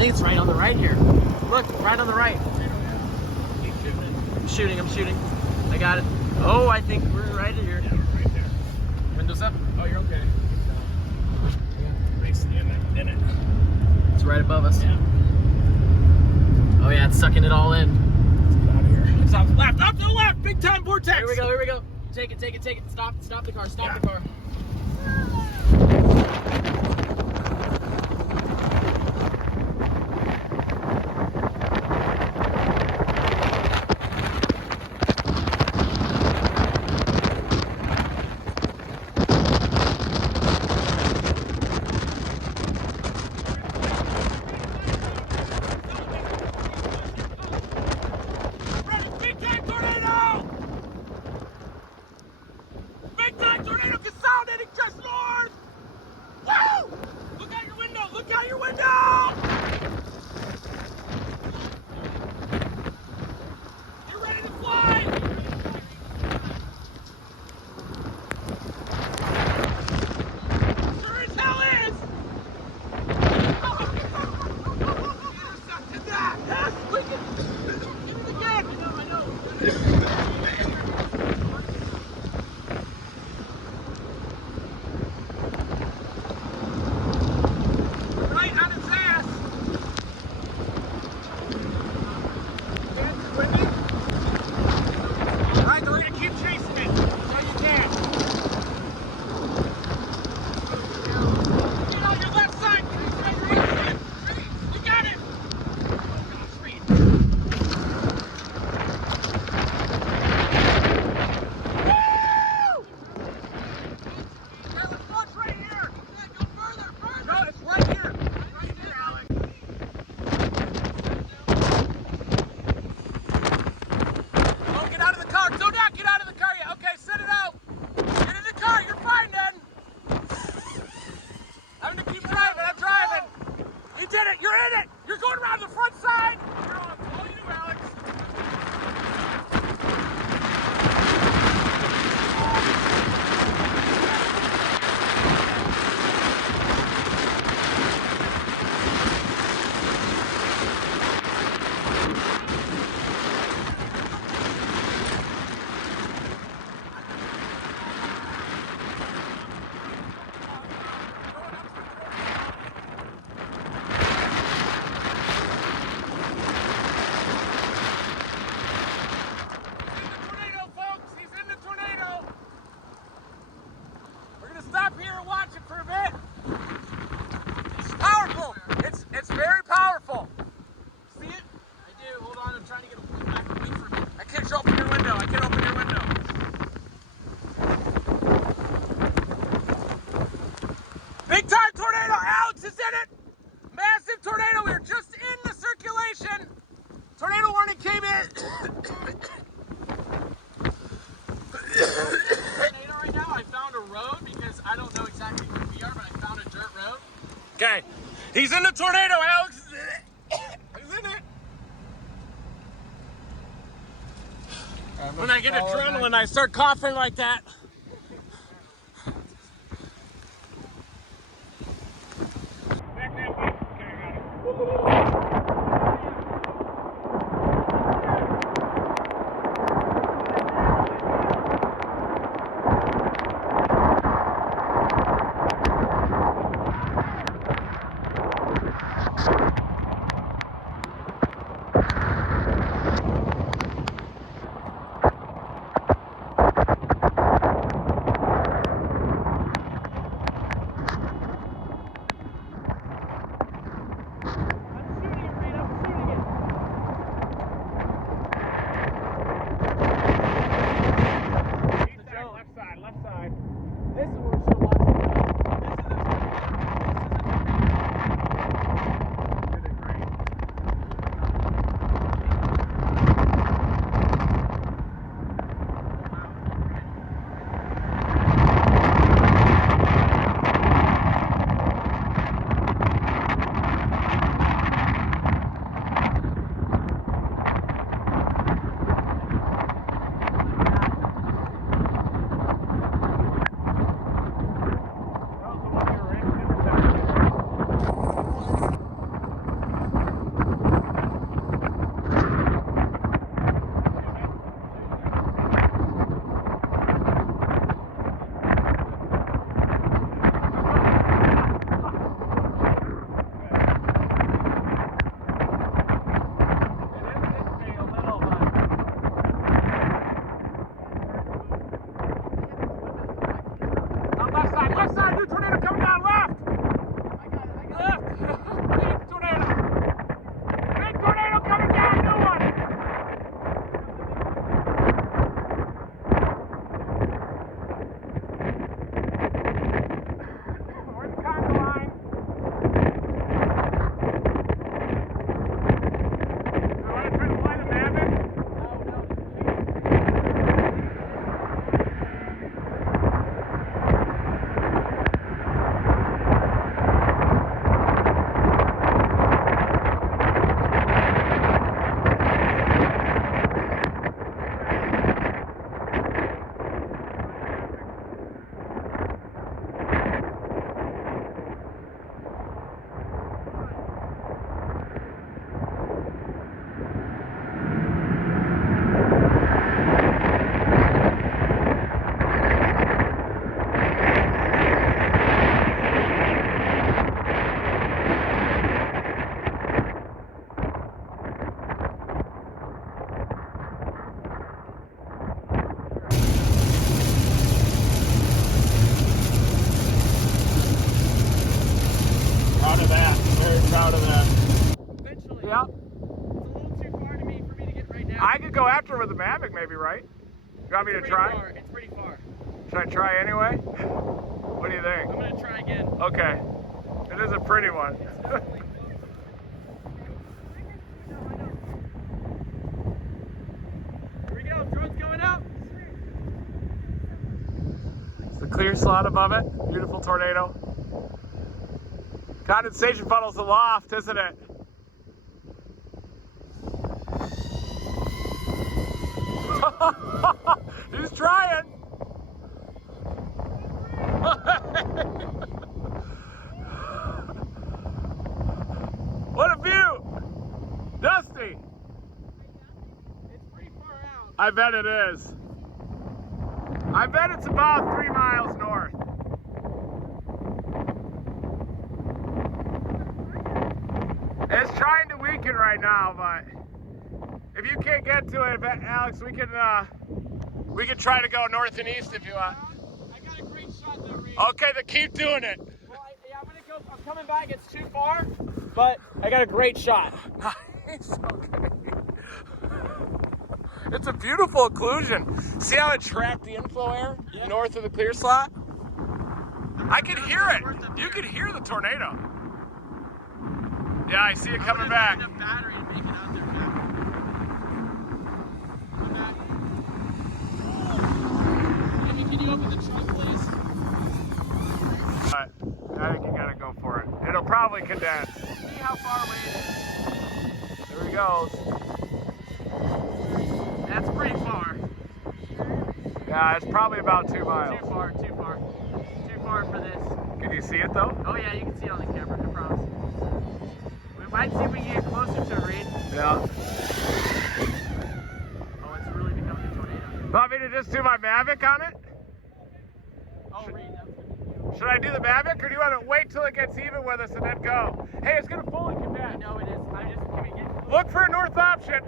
think it's right on the right here. Look, right on the right. I'm shooting. I got it. Oh, I think we're right here. Yeah, right there. Windows up. Oh, you're okay. Nice in it. It's right above us. Yeah. Oh yeah, it's sucking it all in. Let's get out of here. It's off the left. Up to the left. Big time vortex. Here we go. Take it. Stop the car. Stop the car. Okay, he's in the tornado, Alex. He's in it. When I get adrenaline, I start coughing like that. Back that way. Okay, I got it. after with the Mavic maybe, right? You want me to try? It's pretty far. Should I try anyway? What do you think? I'm gonna try again. Okay. It is a pretty one. Here we go, drone's going up. It's the clear slot above it. Beautiful tornado. Condensation funnel's aloft, isn't it? He's trying. What a view! Dusty! It's pretty far out. I bet it is. I bet it's about 3 miles north. It's trying to weaken right now, but if you can't get to it, Alex, we can try to go north and east if you want. I got a great shot though, Reed. Okay, then keep doing it. Well, I'm gonna go. I'm coming back. It's too far, but I got a great shot. Nice. Okay. It's a beautiful occlusion. See how it tracked the inflow air north of the clear slot? I could hear it. You could hear the tornado. Yeah, I see it coming back. Enough battery to make it out there now. Come back. Can you open the trunk, please? Alright, I think you gotta go for it. It'll probably condense. See how far away it is. There he goes. That's pretty far. Yeah, it's probably about 2 miles. Too far. Too far for this. Can you see it though? Oh yeah, you can see it on the camera. I promise. We might see if we can get closer to it, Reed. Yeah. Oh, it's really becoming a tornado. Want me to just do my Mavic on it? Oh, Reed, that's good. Should I do the Mavic, or do you want to wait till it gets even with us and then go? Hey, it's gonna fully condense. I know it is. I'm just gonna get. Look for a north option.